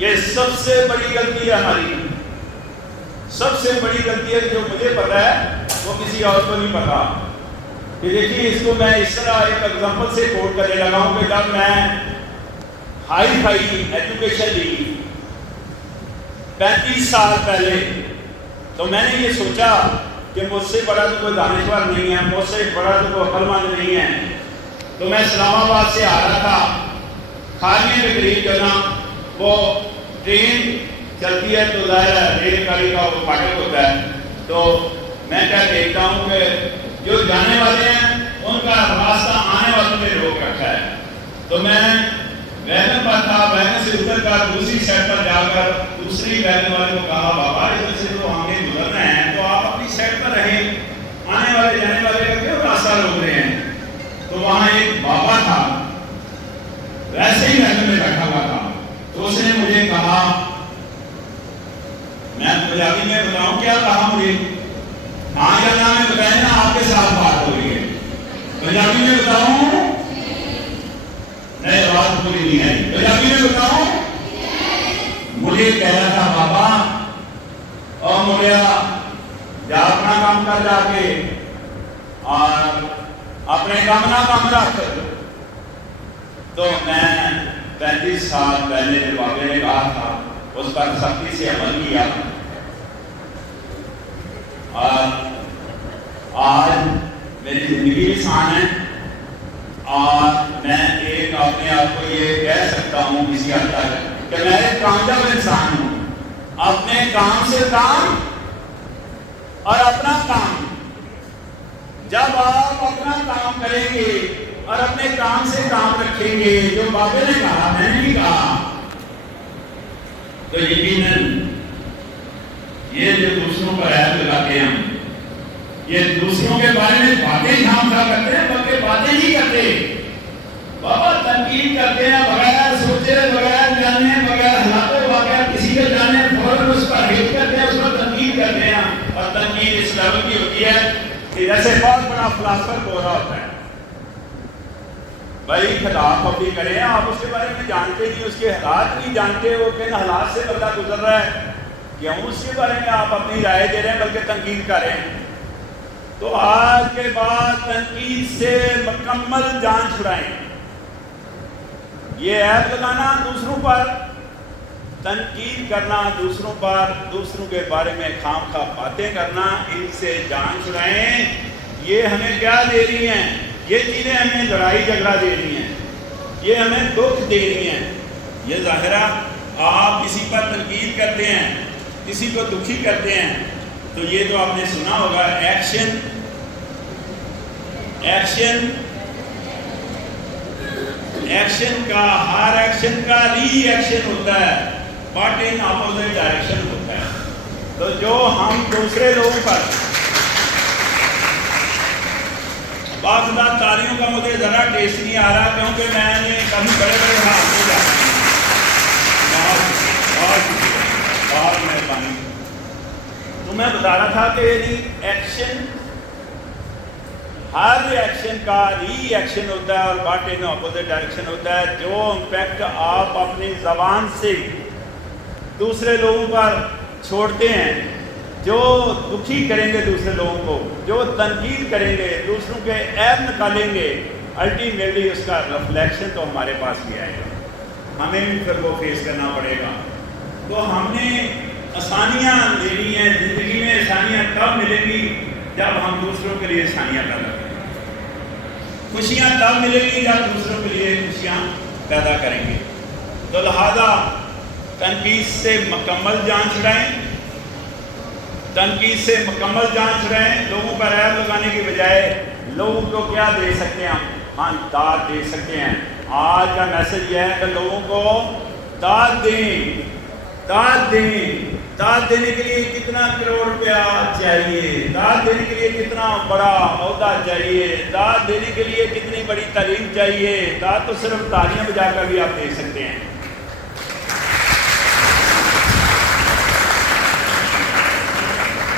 یہ سب سے بڑی غلطی ہے ہماری، سب سے بڑی غلطی ہے جو مجھے پتا ہے وہ کسی اور کو نہیں پتا۔ کہ دیکھیے اس کو میں اس طرح ایک ایگزامپل سے کوٹ کرنے لگا ہوں کہ جب میں ہائی فائی ایجوکیشن لی 35 سال پہلے، تو میں نے یہ سوچا کہ مجھ سے بڑا تو کوئی دانشور نہیں ہے، مجھ سے بڑا تو کوئی عقل مند نہیں ہے۔ تو میں اسلام آباد سے آ رہا تھا، کھانے کے قریب جو نا وہ ٹرین چلتی ہے تو ظاہر ہے ریل گاڑی کا وہ فاٹک ہوتا ہے، تو میں کیا دیکھتا ہوں کہ جو جانے والے ہیں ان کا راستہ آنے والوں نے روک رکھا ہے۔ تو میں ویگن پر تھا، ویگن سے اتر کر دوسری سائڈ پر جا کر دوسری ویگن والے کو کہا بابا ادھر سے تو آگے گزرنا ہے تو آپ اپنی سائڈ پر رہیں، آنے والے جانے والے کا کیوں راستہ روک رہے ہیں؟ تو وہاں ایک بابا تھا، ویسے ہی ویگن میں بیٹھا ہوا تھا، تو اس نے مجھے کہا، میں پنجابی میں بتاؤں کیا کہا مجھے؟ ہاں یا نا میں بتائیں نا، آپ کے ساتھ بات ہو رہی ہے، پنجابی میں بتاؤں؟ نہیں بات پوری نہیں ہے، پنجابی میں بتاؤں؟ مجھے کہہ رہا تھا بابا اور مجھے جا اپنا کام کر جا کے اور اپنے کام نہ کام رکھ۔ تو میں 35 سال پہلے جو بابے نے کہا تھا اس پر سختی سے عمل کیا، اور آج میری زندگی آسان ہے، اور میں ایک اپنے آپ کو یہ کہہ سکتا ہوں کسی حد تک کہ میں ایک کامیاب انسان ہوں۔ اپنے کام سے کام اور اپنا کام، جب آپ اپنا کام کریں گے اور اپنے کام سے کام رکھیں گے، جو بابے نے کہا میں نے نہیں کہا، تو یقیناً یہ جو دوسروں پر عیب لگاتے ہیں، یہ دوسروں کے بارے میں باتیں جھام کھا کرتے ہیں بلکہ باتیں نہیں کرتے، بابا تنقید کرتے ہیں بغیر سوچے، بغیر جانے، بغیر حالات واقعہ کسی کے جانے فوراً اس پر ہٹ کرتے ہیں، اس پر تنقید کرتے ہیں، اور تنقید اس لیول کی ہوتی ہے کہ جیسے بہت بڑا فلاسفر بول رہا ہوتا ہے، بھائی خلاف ابھی کریں، آپ اس کے بارے میں جانتے نہیں، اس کے حالات نہیں جانتے، وہ کن حالات سے بندہ گزر رہا ہے، کیوں اس کے بارے میں آپ اپنی رائے دے رہے ہیں بلکہ تنقید کر رہے ہیں؟ تو آج کے بعد تنقید سے مکمل جان چھڑائیں۔ یہ عیب لگانا دوسروں پر، تنقید کرنا دوسروں پر، دوسروں کے بارے میں خام خواہ باتیں کرنا، ان سے جان چھڑائیں۔ یہ ہمیں کیا دے رہی ہیں؟ یہ چیزیں ہمیں لڑائی جھگڑا دے رہی ہیں، یہ ہمیں دکھ دے رہی ہیں۔ یہ ظاہرہ آپ کسی پر تنقید کرتے ہیں، کسی کو دکھی کرتے ہیں، تو یہ تو آپ نے سنا ہوگا ایکشن ایکشن ایکشن کا، ہر ایکشن کا ری ایکشن ہوتا ہے، بٹ ان اپوزٹ ڈائریکشن ہوتا ہے۔ تو جو ہم دوسرے لوگوں پر، باقاعدہ تالیوں کا مجھے ذرا ٹیسٹ نہیں آ رہا کیونکہ میں نے کبھی بڑے بڑے ہاتھ ہو جاتے ہیں، بہت مہربانی۔ تو میں بتا رہا تھا کہ ایکشن، ہر ایکشن کا ری ایکشن ہوتا ہے اور بٹ ان اپوزٹ ڈائریکشن ہوتا ہے۔ جو امپیکٹ آپ اپنی زبان سے دوسرے لوگوں پر چھوڑتے ہیں، جو دکھی کریں گے دوسرے لوگوں کو، جو تنقید کریں گے، دوسروں کے عیب نکالیں گے، الٹیمیٹلی اس کا ریفلیکشن تو ہمارے پاس بھی آئے گا، ہمیں بھی پھر وہ فیس کرنا پڑے گا۔ تو ہم نے آسانیاں لینی ہیں، زندگی میں آسانیاں تب ملیں گی جب ہم دوسروں کے لیے آسانیاں پیدا کریں گے، خوشیاں تب ملیں گی جب دوسروں کے لیے خوشیاں پیدا کریں گے۔ تو لہذا تنقید سے مکمل جان چھڑائیں، تنقید سے مکمل جان چھڑائیں۔ لوگوں پر عیب لگانے کی بجائے لوگوں کو کیا دے سکتے ہیں ہم؟ داد دے سکتے ہیں۔ آج کا میسج یہ ہے کہ لوگوں کو داد دیں، داد دیں۔ داد دینے کے لیے کتنا کروڑ روپیہ چاہیے، داد دینے کے لیے کتنا بڑا عہدہ چاہیے، داد دینے کے لیے کتنی بڑی تعلیم چاہیے؟ داد تو صرف تالیاں بجا کر بھی آپ دے سکتے ہیں۔